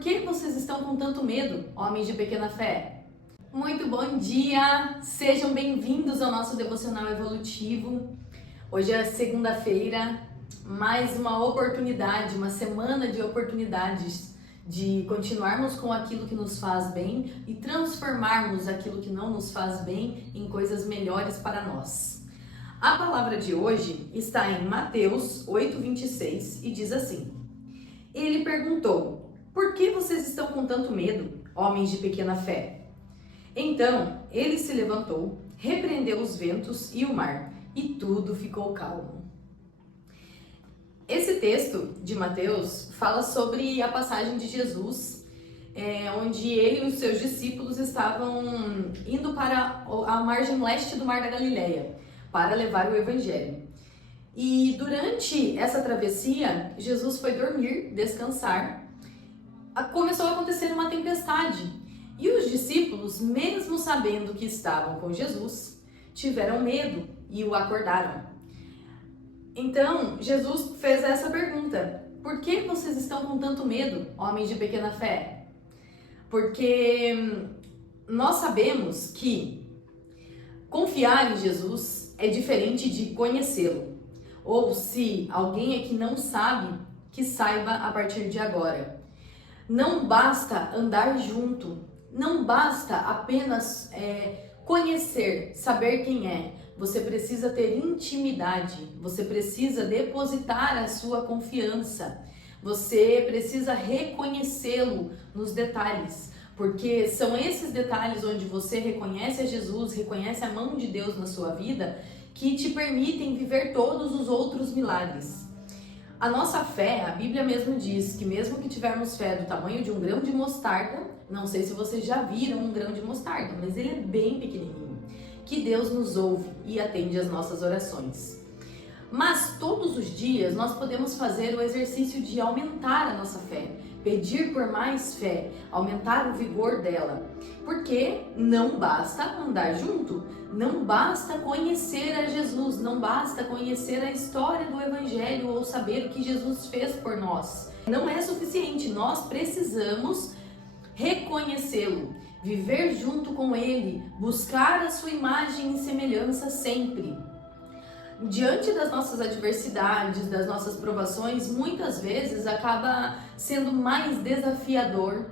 que vocês estão com tanto medo, homens de pequena fé? Muito bom dia! Sejam bem-vindos ao nosso devocional evolutivo. Hoje é segunda-feira, mais uma oportunidade, uma semana de oportunidades de continuarmos com aquilo que nos faz bem e transformarmos aquilo que não nos faz bem em coisas melhores para nós. A palavra de hoje está em Mateus 8:26 e diz assim: Ele perguntou: por que vocês estão com tanto medo, homens de pequena fé? Então ele se levantou, repreendeu os ventos e o mar, e tudo ficou calmo. Esse texto de Mateus fala sobre a passagem de Jesus, onde ele e os seus discípulos estavam indo para a margem leste do Mar da Galileia para levar o Evangelho. E durante essa travessia, Jesus foi dormir, descansar. Começou a acontecer uma tempestade e os discípulos, mesmo sabendo que estavam com Jesus, tiveram medo e o acordaram. Então, Jesus fez essa pergunta: por que vocês estão com tanto medo, homens de pequena fé? Porque nós sabemos que confiar em Jesus é diferente de conhecê-lo. Ou se alguém aqui não sabe, que saiba a partir de agora. Não basta andar junto, não basta apenas conhecer, saber quem é. Você precisa ter intimidade, você precisa depositar a sua confiança, você precisa reconhecê-lo nos detalhes, porque são esses detalhes onde você reconhece a Jesus, reconhece a mão de Deus na sua vida, que te permitem viver todos os outros milagres. A nossa fé, a Bíblia mesmo diz que mesmo que tivermos fé do tamanho de um grão de mostarda, não sei se vocês já viram um grão de mostarda, mas ele é bem pequenininho, que Deus nos ouve e atende às nossas orações. Mas todos os dias nós podemos fazer o exercício de aumentar a nossa fé, pedir por mais fé, aumentar o vigor dela, porque não basta andar junto, não basta conhecer a Jesus, não basta conhecer a história do Evangelho ou saber o que Jesus fez por nós. Não é suficiente, nós precisamos reconhecê-lo, viver junto com ele, buscar a sua imagem e semelhança sempre. Diante das nossas adversidades, das nossas provações, muitas vezes acaba sendo mais desafiador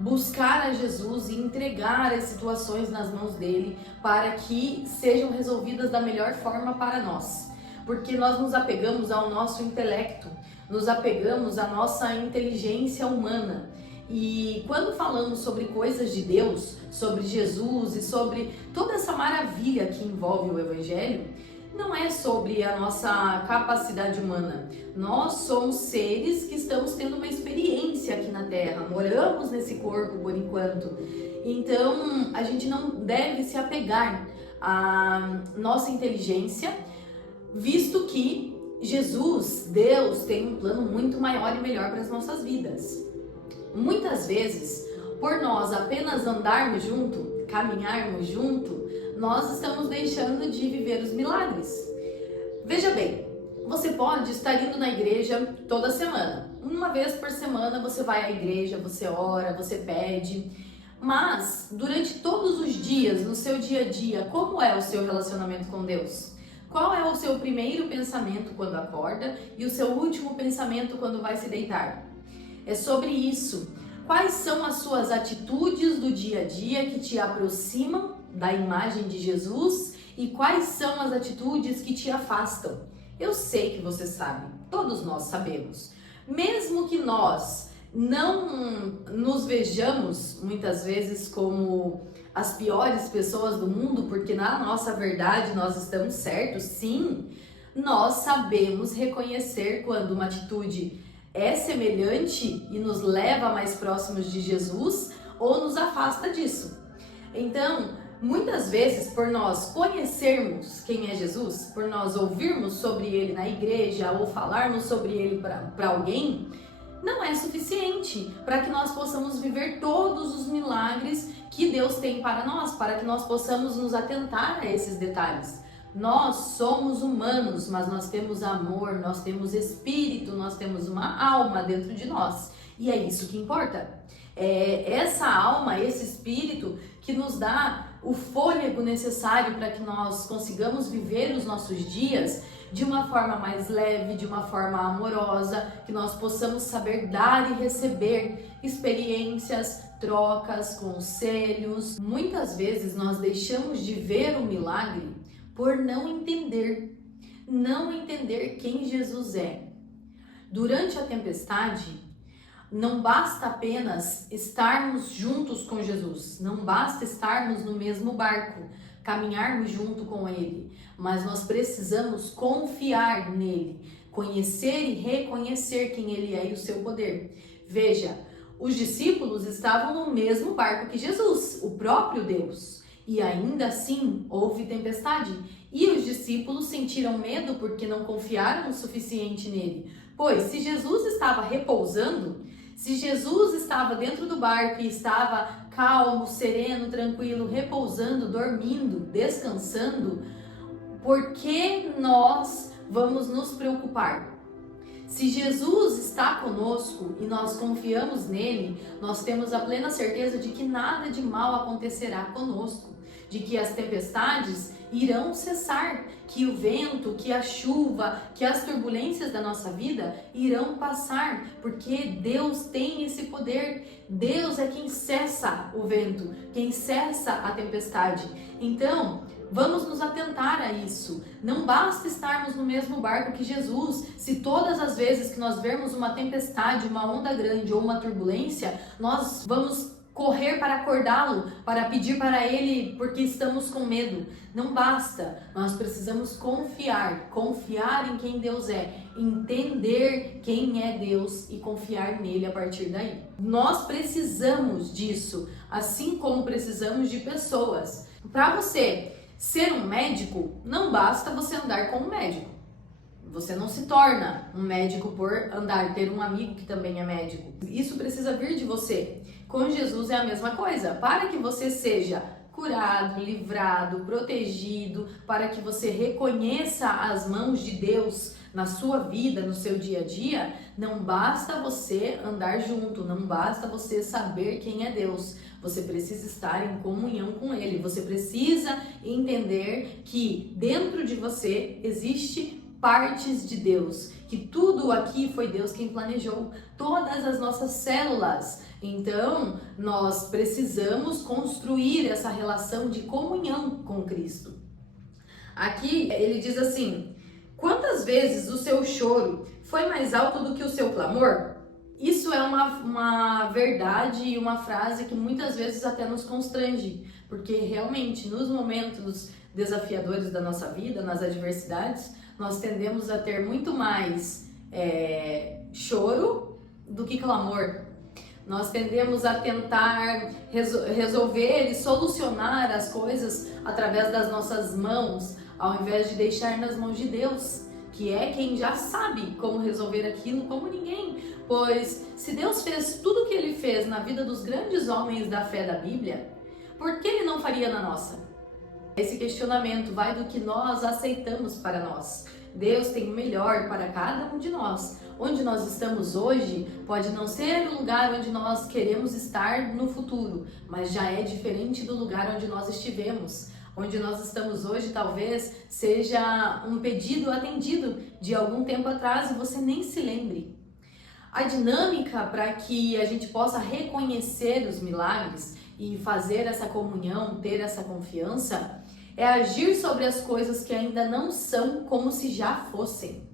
buscar a Jesus e entregar as situações nas mãos dele para que sejam resolvidas da melhor forma para nós. Porque nós nos apegamos ao nosso intelecto, nos apegamos à nossa inteligência humana. E quando falamos sobre coisas de Deus, sobre Jesus e sobre toda essa maravilha que envolve o Evangelho, não é sobre a nossa capacidade humana. Nós somos seres que estamos tendo uma experiência aqui na Terra, moramos nesse corpo por enquanto. Então, a gente não deve se apegar à nossa inteligência, visto que Jesus, Deus, tem um plano muito maior e melhor para as nossas vidas. Muitas vezes, por nós apenas andarmos junto, caminharmos junto, nós estamos deixando de viver os milagres. Veja bem, você pode estar indo na igreja toda semana. Uma vez por semana você vai à igreja, você ora, você pede. Mas, durante todos os dias, no seu dia a dia, como é o seu relacionamento com Deus? Qual é o seu primeiro pensamento quando acorda e o seu último pensamento quando vai se deitar? É sobre isso. Quais são as suas atitudes do dia a dia que te aproximam da imagem de Jesus e quais são as atitudes que te afastam? Eu sei que você sabe, todos nós sabemos. Mesmo que nós não nos vejamos muitas vezes como as piores pessoas do mundo, porque na nossa verdade nós estamos certos, sim, nós sabemos reconhecer quando uma atitude é semelhante e nos leva mais próximos de Jesus ou nos afasta disso. Então, muitas vezes, por nós conhecermos quem é Jesus, por nós ouvirmos sobre ele na igreja ou falarmos sobre ele para alguém, não é suficiente para que nós possamos viver todos os milagres que Deus tem para nós, para que nós possamos nos atentar a esses detalhes. Nós somos humanos, mas nós temos amor, nós temos espírito, nós temos uma alma dentro de nós. E é isso que importa. É essa alma, esse espírito que nos dá o fôlego necessário para que nós consigamos viver os nossos dias de uma forma mais leve, de uma forma amorosa, que nós possamos saber dar e receber experiências, trocas, conselhos. Muitas vezes nós deixamos de ver o milagre por não entender quem Jesus é. Durante a tempestade, não basta apenas estarmos juntos com Jesus, não basta estarmos no mesmo barco, caminharmos junto com Ele, mas nós precisamos confiar nele, conhecer e reconhecer quem Ele é e o seu poder. Veja, os discípulos estavam no mesmo barco que Jesus, o próprio Deus, e ainda assim houve tempestade. E os discípulos sentiram medo porque não confiaram o suficiente nele. Pois se Jesus estava repousando, se Jesus estava dentro do barco e estava calmo, sereno, tranquilo, repousando, dormindo, descansando, por que nós vamos nos preocupar? Se Jesus está conosco e nós confiamos nele, nós temos a plena certeza de que nada de mal acontecerá conosco, de que as tempestades irão cessar, que o vento, que a chuva, que as turbulências da nossa vida irão passar, porque Deus tem esse poder. Deus é quem cessa o vento, quem cessa a tempestade. Então, vamos nos atentar a isso. Não basta estarmos no mesmo barco que Jesus. Se todas as vezes que nós vermos uma tempestade, uma onda grande ou uma turbulência, nós vamos correr para acordá-lo, para pedir para ele porque estamos com medo. Não basta. Nós precisamos confiar em quem Deus é, entender quem é Deus e confiar nele a partir daí. Nós precisamos disso, assim como precisamos de pessoas. Para você ser um médico, não basta você andar com um médico. Você não se torna um médico por ter um amigo que também é médico. Isso precisa vir de você. Com Jesus é a mesma coisa. Para que você seja curado, livrado, protegido, para que você reconheça as mãos de Deus na sua vida, no seu dia a dia, não basta você andar junto, não basta você saber quem é Deus. Você precisa estar em comunhão com Ele. Você precisa entender que dentro de você existe partes de Deus, que tudo aqui foi Deus quem planejou, todas as nossas células. Então, nós precisamos construir essa relação de comunhão com Cristo. Aqui ele diz assim: quantas vezes o seu choro foi mais alto do que o seu clamor? Isso é uma verdade e uma frase que muitas vezes até nos constrange, porque realmente nos momentos desafiadores da nossa vida, nas adversidades, nós tendemos a ter muito mais choro do que clamor. Nós tendemos a tentar resolver e solucionar as coisas através das nossas mãos, ao invés de deixar nas mãos de Deus, que é quem já sabe como resolver aquilo como ninguém. Pois se Deus fez tudo o que Ele fez na vida dos grandes homens da fé da Bíblia, por que Ele não faria na nossa? Esse questionamento vai do que nós aceitamos para nós. Deus tem o melhor para cada um de nós. Onde nós estamos hoje pode não ser o lugar onde nós queremos estar no futuro, mas já é diferente do lugar onde nós estivemos. Onde nós estamos hoje talvez seja um pedido atendido de algum tempo atrás e você nem se lembre. A dinâmica para que a gente possa reconhecer os milagres e fazer essa comunhão, ter essa confiança, é agir sobre as coisas que ainda não são como se já fossem.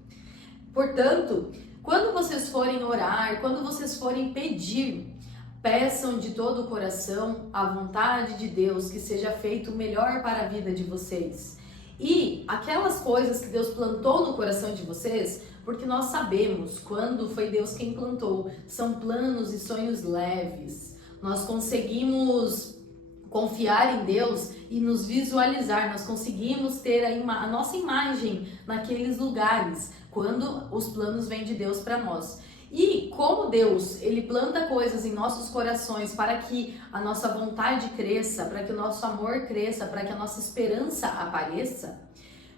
Portanto, quando vocês forem orar, quando vocês forem pedir, peçam de todo o coração a vontade de Deus, que seja feito o melhor para a vida de vocês. E aquelas coisas que Deus plantou no coração de vocês, porque nós sabemos quando foi Deus quem plantou, são planos e sonhos leves. Nós conseguimos confiar em Deus e nos visualizar, nós conseguimos ter a nossa imagem naqueles lugares, quando os planos vêm de Deus para nós. E como Deus, Ele planta coisas em nossos corações para que a nossa vontade cresça, para que o nosso amor cresça, para que a nossa esperança apareça,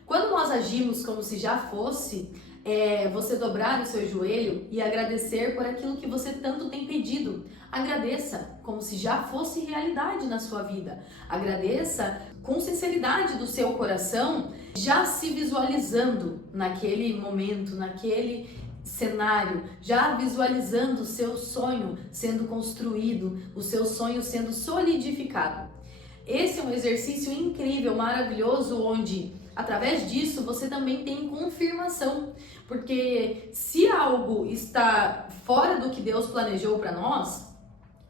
quando nós agimos como se já fosse, é você dobrar o seu joelho e agradecer por aquilo que você tanto tem pedido. Agradeça como se já fosse realidade na sua vida. Agradeça com sinceridade do seu coração, já se visualizando naquele momento, naquele cenário, já visualizando o seu sonho sendo construído, o seu sonho sendo solidificado. Esse é um exercício incrível, maravilhoso, onde através disso você também tem confirmação, porque se algo está fora do que Deus planejou para nós,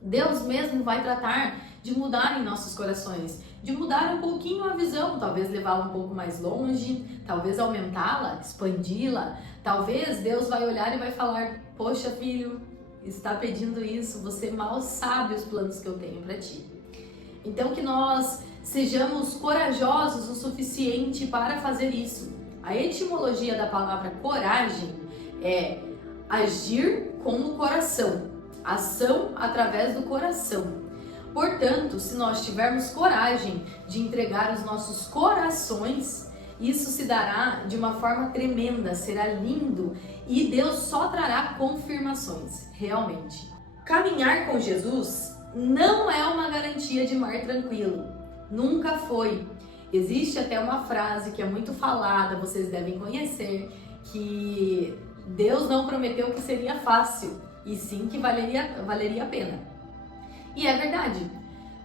Deus mesmo vai tratar de mudar em nossos corações, de mudar um pouquinho a visão, talvez levá-la um pouco mais longe, talvez aumentá-la, expandi-la. Talvez Deus vai olhar e vai falar: poxa, filho, está pedindo isso, você mal sabe os planos que eu tenho para ti. Então que nós sejamos corajosos o suficiente para fazer isso. A etimologia da palavra coragem é agir com o coração, ação através do coração. Portanto, se nós tivermos coragem de entregar os nossos corações, isso se dará de uma forma tremenda, será lindo e Deus só trará confirmações, realmente. Caminhar com Jesus não é uma garantia de mar tranquilo, nunca foi. Existe até uma frase que é muito falada, vocês devem conhecer, que Deus não prometeu que seria fácil, e sim que valeria a pena. E é verdade,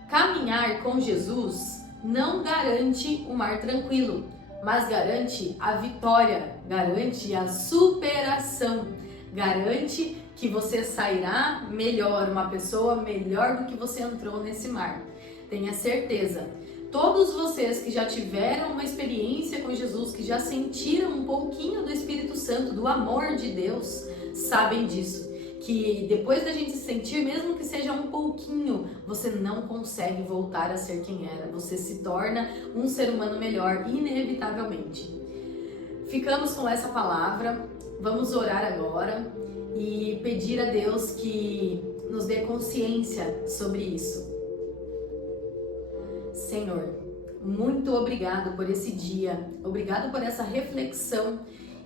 caminhar com Jesus não garante um mar tranquilo, mas garante a vitória, garante a superação, garante que você sairá melhor, uma pessoa melhor do que você entrou nesse mar. Tenha certeza. Todos vocês que já tiveram uma experiência com Jesus, que já sentiram um pouquinho do Espírito Santo, do amor de Deus, sabem disso. Que depois da gente sentir, mesmo que seja um pouquinho, você não consegue voltar a ser quem era. Você se torna um ser humano melhor, inevitavelmente. Ficamos com essa palavra. Vamos orar agora e pedir a Deus que nos dê consciência sobre isso. Senhor, muito obrigado por esse dia, obrigado por essa reflexão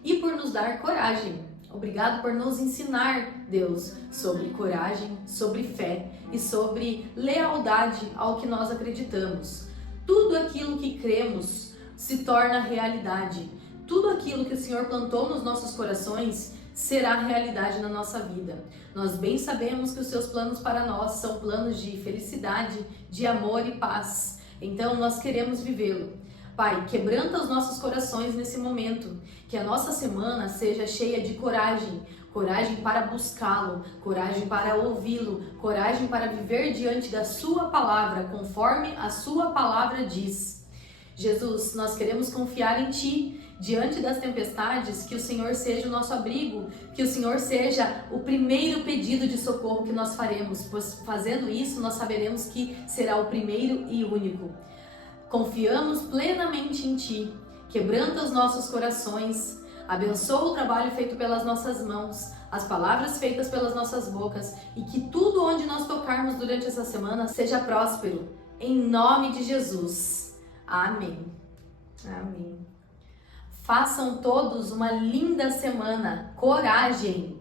e por nos dar coragem. Obrigado por nos ensinar, Deus, sobre coragem, sobre fé e sobre lealdade ao que nós acreditamos. Tudo aquilo que cremos se torna realidade. Tudo aquilo que o Senhor plantou nos nossos corações será realidade na nossa vida. Nós bem sabemos que os seus planos para nós são planos de felicidade, de amor e paz. Então nós queremos vivê-lo. Pai, quebranta os nossos corações nesse momento, que a nossa semana seja cheia de coragem, coragem para buscá-lo, coragem para ouvi-lo, coragem para viver diante da sua palavra, conforme a sua palavra diz. Jesus, nós queremos confiar em Ti, diante das tempestades, que o Senhor seja o nosso abrigo, que o Senhor seja o primeiro pedido de socorro que nós faremos, pois fazendo isso nós saberemos que será o primeiro e único. Confiamos plenamente em Ti, quebranta os nossos corações, abençoa o trabalho feito pelas nossas mãos, as palavras feitas pelas nossas bocas e que tudo onde nós tocarmos durante essa semana seja próspero, em nome de Jesus. Amém. Amém. Façam todos uma linda semana. Coragem!